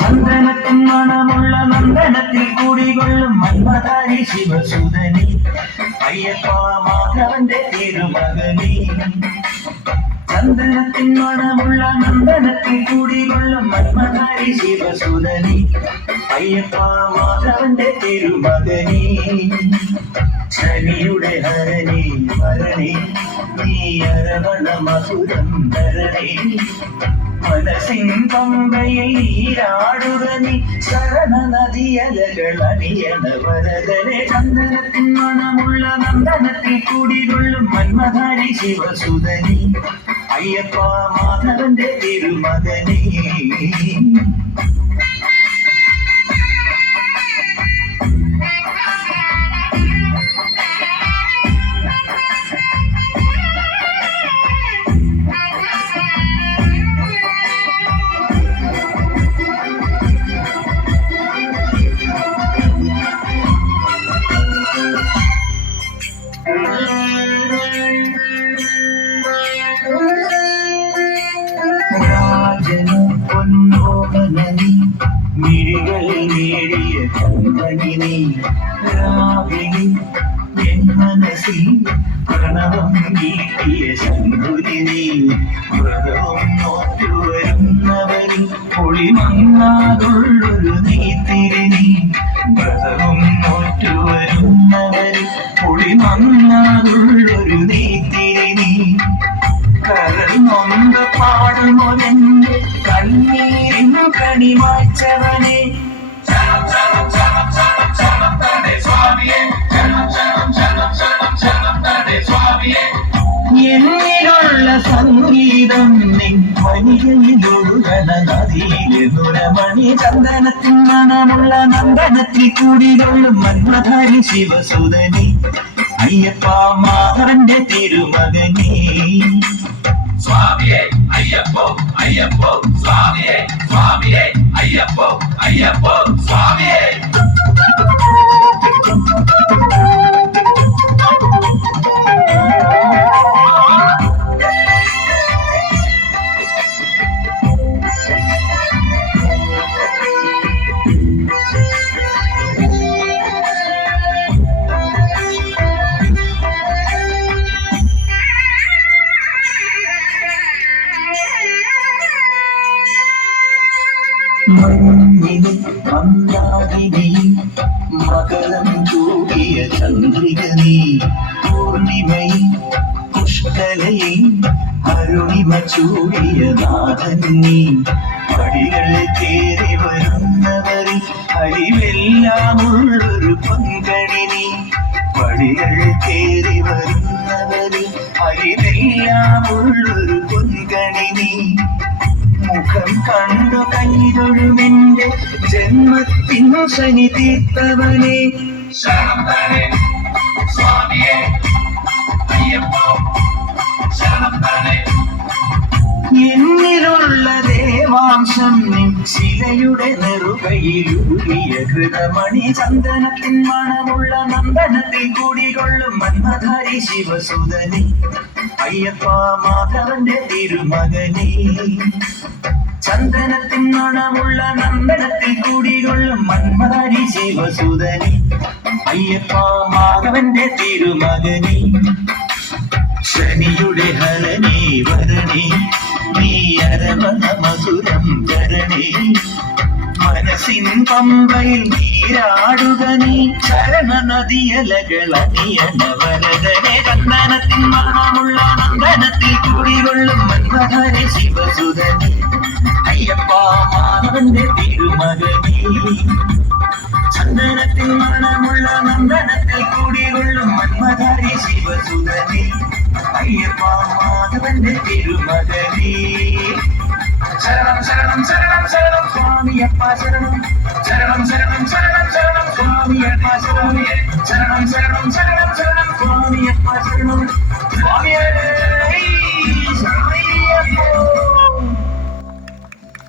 ചന്ദനത്തിൻ മണമുള്ള നന്ദനത്തിൽ കൂടികൊള്ളും മന്മഥാരി ശിവസുതനി അയ്യപ്പ മാധവന്റെ തിരുമകനി. ചന്ദനത്തിൻ മണമുള്ള നന്ദനത്തിൽ കൂടികൊള്ളും മന്മഥാരി ശിവസുതനി അയ്യപ്പ മാധവന്റെ തിരുമകനി. ശനിയുടെ ഹരണി വരണി നീ അരവണ മധുരം ധരണി. മനസ്സിൻ പമ്പയിൽ നീരാടുക നീ ശരണ നദിയലകൾ അണിയണ വരദനെ. ചന്ദനത്തിൻ മണമുള്ള നന്ദനത്തിൽ കൂടികൊള്ളും മന്മഥാരി ശിവസുതനി അയ്യപ്പ മാധവന്റെ തിരുമകനി. പൊന്നോമനനി മിഴികളിൽ നേടിയ കമ്പനി രാവിലെ എൻ മനസ്സിൽ പ്രണവം നീട്ടിയ ശംഭുലിനി. വ്രതവും നോറ്റുവരുന്നവരിൽ പൊളിമങ്ങാതുള്ളൊരു നീത്തിരിനി. വ്രതവും നോറ്റുവരുന്നവരിൽ പൊളിമങ്ങാതുള്ളൊരു നീത്തിരിനി. കരൾ നൊന്ത് പാടുമൊരെന്റെ കണ്ണീരിനു കണിമാച്ചവനെ. എന്നിലുള്ള സംഗീതം നിൻ വനികയിലൊഴുകണ നദിയിലെ നുരമണി. ചന്ദനത്തിൻ മണമുള്ള നന്ദനത്തിൽ കൂടികൊള്ളും മന്മഥാരി ശിവസുതനി അയ്യപ്പ മാധവന്റെ തിരുമകനി. സ്വാമിയേ അയ്യപ്പോ അയ്യപ്പോ സ്വാമിയേ സ്വാമിയേ അയ്യപ്പോ അയ്യപ്പോ സ്വാമിയേ. മഞ്ഞിന് മന്ദാകിനിയിൽ മകരം തൂകിയ ചന്ദ്രിക നീ. പൂർണിമയിൽ പുഷ്കലയിൽ അരുണിമ ചൂടിയ നാഥൻ നീ. പടികളിൽ കയറി വരുന്നവരിൽ അരിവെല്ലാമുള്ളൊരു പങ്കണി നീ. പടികളിൽ കയറി വരുന്നവരിൽ അരിവെല്ലാമുള്ളൊരു പൊൻകണി നീ. മുഖം കണ്ടു കൈതൊഴുമെന്റെ ജന്മത്തിനു ശനി തീർത്തവനെ. ശരണം തരണേ സ്വാമിയേ അയ്യപ്പോ ശരണം തരണേ. എന്നിലുള്ള ദേവാംശം നിൻ ശിലയുടെ നെറുകയിലൂറിയ കൃതമണി. ചന്ദനത്തിൻ മണമുള്ള നന്ദനത്തിൽ കൂടികൊള്ളും മന്മഥാരി ശിവസുതനി അയ്യപ്പ മാധവന്റെ തിരുമകനി. ചന്ദനത്തിൻ മണമുള്ള നന്ദനത്തിൽ കൂടികൊള്ളും മന്മഥാരി ശിവസുതനി അയ്യപ്പ മാധവന്റെ തിരുമകനി. ശനിയുടെ ഹരണി വരണി നീ അരവണ മധുരം ധരണി. മനസ്സിൻ പമ്പയിൽ നീരാടുക നീ ശരണ നദിയലകൾ അണിയണ വരദനെ. ചന്ദനത്തിൻ മണമുള്ള നന്ദനത്തിൽ കൂടികൊള്ളും മന്മഥാരി ശിവസുതനി അയ്യപ്പ മാധവന്റെ തിരുമകനി. ചന്ദനത്തിൻ മണമുള്ള നന്ദനത്തിൽ കൂടികൊള്ളും മന്മഥാരി ശിവസുതനി അയ്യപ്പ മാധവന്റെ തിരുമകനി. ശരണം ശരണം ശരണം ശരണം സ്വാമിയപ്പ ശരണം. ശരണം ശരണം ശരണം ശരണം സ്വാമിയപ്പ ശരണം. ശരണം ശരണം ശരണം ശരണം സ്വാമിയപ്പ ശരണം. സ്വാമിയേ